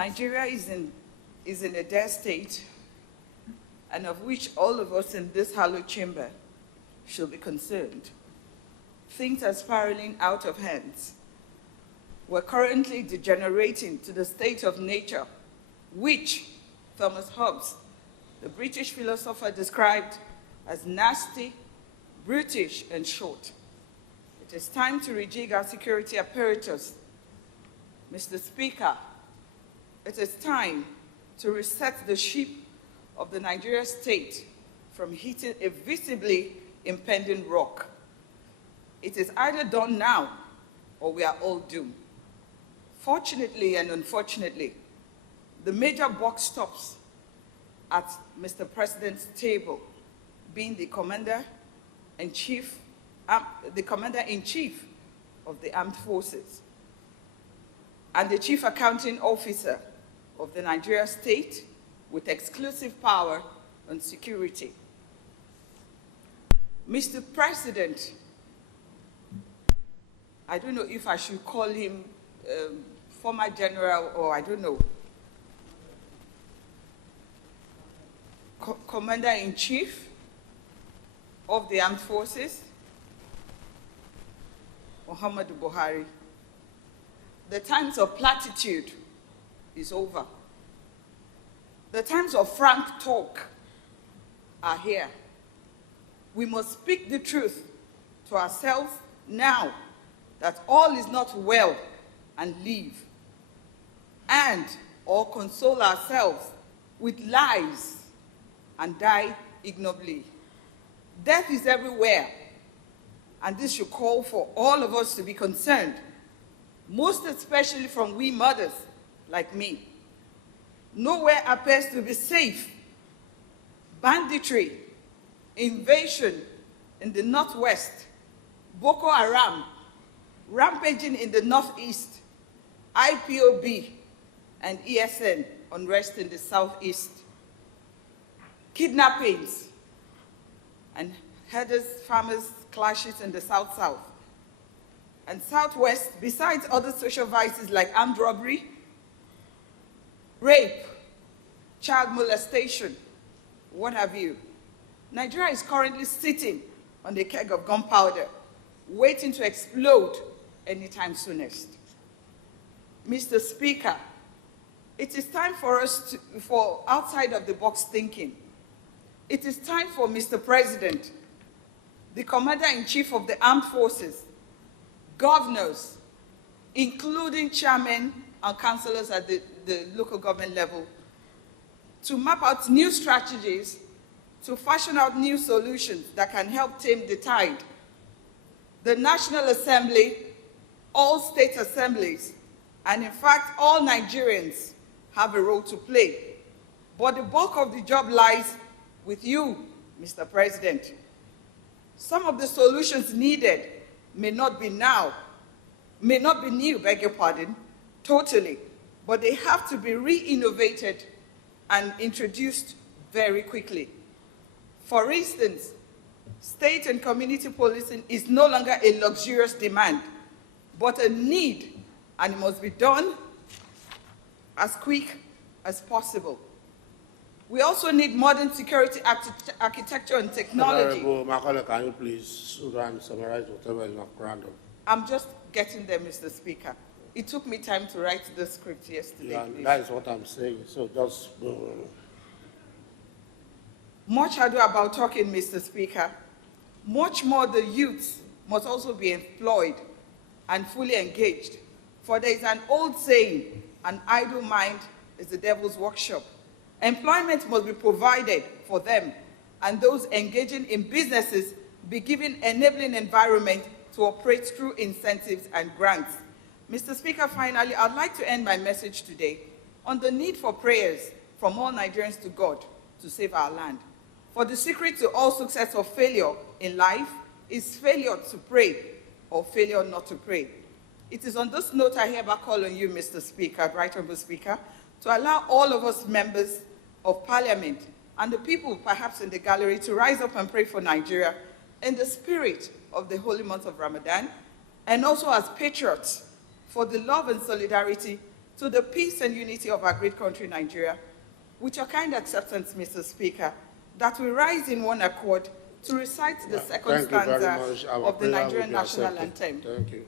Nigeria is in a dire state, and of which all of us in this hallowed chamber should be concerned. Things are spiraling out of hands. We're currently degenerating to the state of nature, which Thomas Hobbes, the British philosopher, described as nasty, brutish, and short. It is time to rejig our security apparatus. Mr. Speaker, it is time to reset the ship of the Nigerian state from hitting a visibly impending rock. It is either done now or we are all doomed. Fortunately and unfortunately, the major buck stops at Mr. President's table, being the Commander-in-Chief of the Armed Forces and the Chief Accounting Officer of the Nigeria State with exclusive power on security. Mr. President, I don't know if I should call him former general or I don't know, Commander-in-Chief of the Armed Forces, Muhammadu Buhari. The times of platitude is over. The times of frank talk are here. We must speak the truth to ourselves now that all is not well and live, and or console ourselves with lies and die ignobly. Death is everywhere, and this should call for all of us to be concerned, most especially from we mothers like me. Nowhere appears to be safe. Banditry, invasion in the northwest, Boko Haram, rampaging in the northeast, IPOB and ESN unrest in the southeast, kidnappings and herders, farmers clashes in the south-south and southwest, besides other social vices like armed robbery, rape, child molestation, what have you. Nigeria is currently sitting on the keg of gunpowder, waiting to explode anytime soonest. Mr. Speaker, it is time for us for outside of the box thinking. It is time for Mr. President, the Commander-in-Chief of the Armed Forces, governors, including chairmen and councillors at the local government level, to map out new strategies, to fashion out new solutions that can help tame the tide. The National Assembly, all state assemblies, and in fact, all Nigerians have a role to play. But the bulk of the job lies with you, Mr. President. Some of the solutions needed may not be new, beg your pardon, totally, but they have to be re-innovated and introduced very quickly. For instance, state and community policing is no longer a luxurious demand, but a need, and it must be done as quick as possible. We also need modern security architecture and technology. Honorable MACAULAY, can you please summarize whatever is not random? I'm just getting there, Mr. Speaker. It took me time to write the script yesterday. Yeah, that is what I'm saying, so just Much ado about talking, Mr. Speaker. Much more the youth must also be employed and fully engaged. For there is an old saying, an idle mind is the devil's workshop. Employment must be provided for them, and those engaging in businesses be given enabling environment to operate through incentives and grants. Mr. Speaker, finally, I'd like to end my message today on the need for prayers from all Nigerians to God to save our land. For the secret to all success or failure in life is failure to pray or failure not to pray. It is on this note I hereby call on you, Mr. Speaker, Right Honourable Speaker, to allow all of us members of Parliament and the people perhaps in the gallery to rise up and pray for Nigeria in the spirit of the holy month of Ramadan, and also as patriots for the love and solidarity to the peace and unity of our great country, Nigeria, with your kind acceptance, Mr. Speaker, that we rise in one accord to recite the second Thank you very stanza much. Our of the prayer will Nigerian be national accepted. anthem. Thank you.